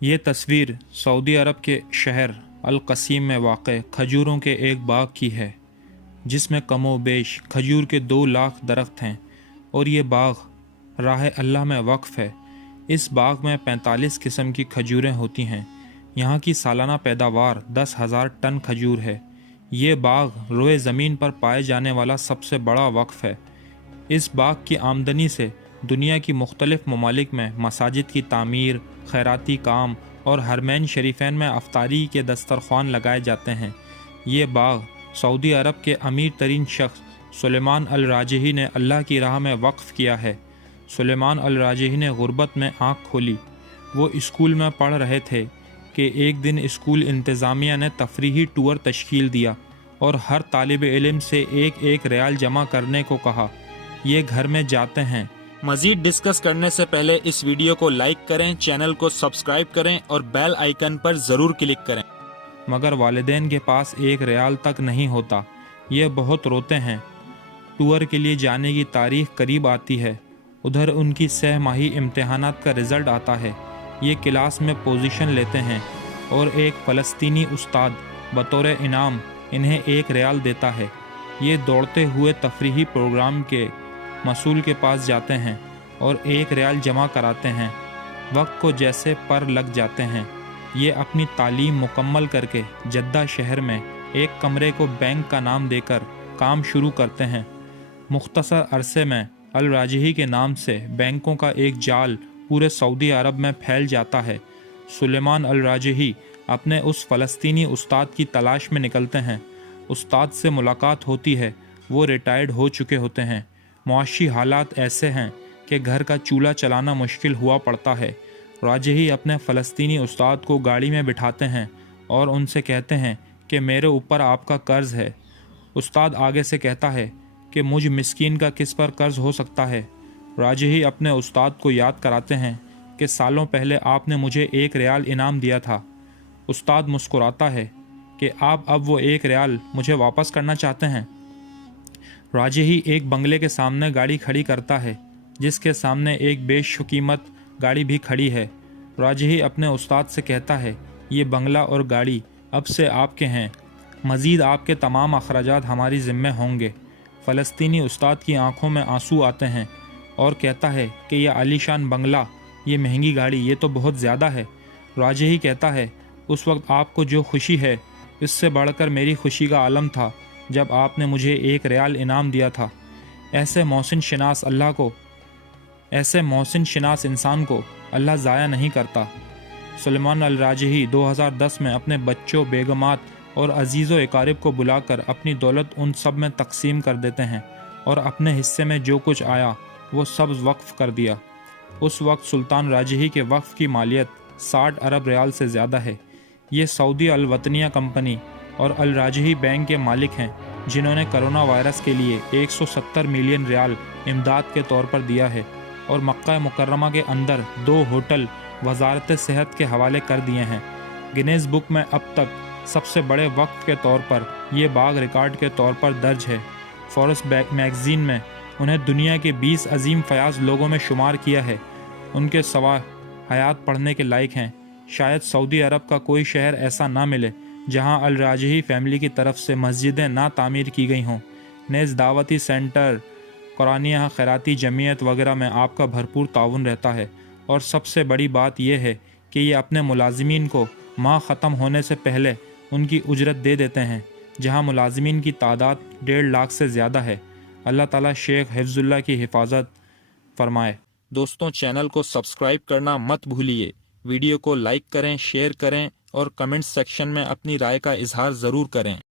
یہ تصویر سعودی عرب کے شہر القصیم میں واقع کھجوروں کے ایک باغ کی ہے، جس میں کم و بیش کھجور کے 2 لاکھ درخت ہیں، اور یہ باغ راہ اللہ میں وقف ہے۔ اس باغ میں 45 قسم کی کھجوریں ہوتی ہیں۔ یہاں کی سالانہ پیداوار 10,000 ٹن کھجور ہے۔ یہ باغ روئے زمین پر پائے جانے والا سب سے بڑا وقف ہے۔ اس باغ کی آمدنی سے دنیا کی مختلف ممالک میں مساجد کی تعمیر، خیراتی کام اور حرمین شریفین میں افطاری کے دسترخوان لگائے جاتے ہیں۔ یہ باغ سعودی عرب کے امیر ترین شخص سلیمان الراجحی نے اللہ کی راہ میں وقف کیا ہے۔ سلیمان الراجحی نے غربت میں آنکھ کھولی۔ وہ اسکول میں پڑھ رہے تھے کہ ایک دن اسکول انتظامیہ نے تفریحی ٹور تشکیل دیا اور ہر طالب علم سے 1 ریال جمع کرنے کو کہا۔ یہ گھر میں جاتے ہیں۔ مزید ڈسکس کرنے سے پہلے اس ویڈیو کو لائک کریں، چینل کو سبسکرائب کریں اور بیل آئیکن پر ضرور کلک کریں۔ مگر والدین کے پاس 1 ریال تک نہیں ہوتا۔ یہ بہت روتے ہیں۔ ٹور کے لیے جانے کی تاریخ قریب آتی ہے۔ ادھر ان کی 6 ماہی امتحانات کا رزلٹ آتا ہے۔ یہ کلاس میں پوزیشن لیتے ہیں اور ایک فلسطینی استاد بطور انعام انہیں 1 ریال دیتا ہے۔ یہ دوڑتے ہوئے تفریحی پروگرام کے مسئول کے پاس جاتے ہیں اور 1 ریال جمع کراتے ہیں۔ وقت کو جیسے پر لگ جاتے ہیں۔ یہ اپنی تعلیم مکمل کر کے جدہ شہر میں ایک کمرے کو بینک کا نام دے کر کام شروع کرتے ہیں۔ مختصر عرصے میں الراجحی کے نام سے بینکوں کا ایک جال پورے سعودی عرب میں پھیل جاتا ہے۔ سلیمان الراجحی اپنے اس فلسطینی استاد کی تلاش میں نکلتے ہیں۔ استاد سے ملاقات ہوتی ہے۔ وہ ریٹائرڈ ہو چکے ہوتے ہیں۔ معاشی حالات ایسے ہیں کہ گھر کا چولہا چلانا مشکل ہوا پڑتا ہے۔ راجحی اپنے فلسطینی استاد کو گاڑی میں بٹھاتے ہیں اور ان سے کہتے ہیں کہ میرے اوپر آپ کا قرض ہے۔ استاد آگے سے کہتا ہے کہ مجھ مسکین کا کس پر قرض ہو سکتا ہے۔ راجحی اپنے استاد کو یاد کراتے ہیں کہ سالوں پہلے آپ نے مجھے 1 ریال انعام دیا تھا۔ استاد مسکراتا ہے کہ آپ اب وہ 1 ریال مجھے واپس کرنا چاہتے ہیں۔ راجحی ایک بنگلے کے سامنے گاڑی کھڑی کرتا ہے، جس کے سامنے ایک بیش قیمت گاڑی بھی کھڑی ہے۔ راجحی اپنے استاد سے کہتا ہے، یہ بنگلہ اور گاڑی اب سے آپ کے ہیں، مزید آپ کے تمام اخراجات ہماری ذمہ ہوں گے۔ فلسطینی استاد کی آنکھوں میں آنسو آتے ہیں اور کہتا ہے کہ یہ عالی شان بنگلہ، یہ مہنگی گاڑی، یہ تو بہت زیادہ ہے۔ راجحی کہتا ہے، اس وقت آپ کو جو خوشی ہے اس سے بڑھ کر میری خوشی کا عالم تھا جب آپ نے مجھے 1 ریال انعام دیا تھا۔ ایسے محسن شناس انسان کو اللہ ضائع نہیں کرتا۔ سلیمان الراجحی 2010 میں اپنے بچوں، بیگمات اور عزیز و اقارب کو بلا کر اپنی دولت ان سب میں تقسیم کر دیتے ہیں اور اپنے حصے میں جو کچھ آیا وہ سب وقف کر دیا۔ اس وقت سلطان راجحی کے وقف کی مالیت 60 ارب ریال سے زیادہ ہے۔ یہ سعودی الوطنیہ کمپنی اور الراجحی بینک کے مالک ہیں، جنہوں نے کرونا وائرس کے لیے 170 ملین ریال امداد کے طور پر دیا ہے اور مکہ مکرمہ کے اندر 2 ہوٹل وزارت صحت کے حوالے کر دیے ہیں۔ گنیز بک میں اب تک سب سے بڑے وقف کے طور پر یہ باغ ریکارڈ کے طور پر درج ہے۔ فوربس میگزین میں انہیں دنیا کے 20 عظیم فیاض لوگوں میں شمار کیا ہے۔ ان کے سوا حیات پڑھنے کے لائق ہیں۔ شاید سعودی عرب کا کوئی شہر ایسا نہ ملے جہاں الراجحی فیملی کی طرف سے مسجدیں نہ تعمیر کی گئی ہوں۔ نیز دعوتی سینٹر، قرآنیہ، خیراتی جمعیت وغیرہ میں آپ کا بھرپور تعاون رہتا ہے، اور سب سے بڑی بات یہ ہے کہ یہ اپنے ملازمین کو ماہ ختم ہونے سے پہلے ان کی اجرت دے دیتے ہیں، جہاں ملازمین کی تعداد 1.5 لاکھ سے زیادہ ہے۔ اللہ تعالیٰ شیخ حفظ اللہ کی حفاظت فرمائے۔ دوستوں، چینل کو سبسکرائب کرنا مت بھولیے، ویڈیو کو لائک کریں، شیئر کریں اور کمنٹ سیکشن میں اپنی رائے کا اظہار ضرور کریں۔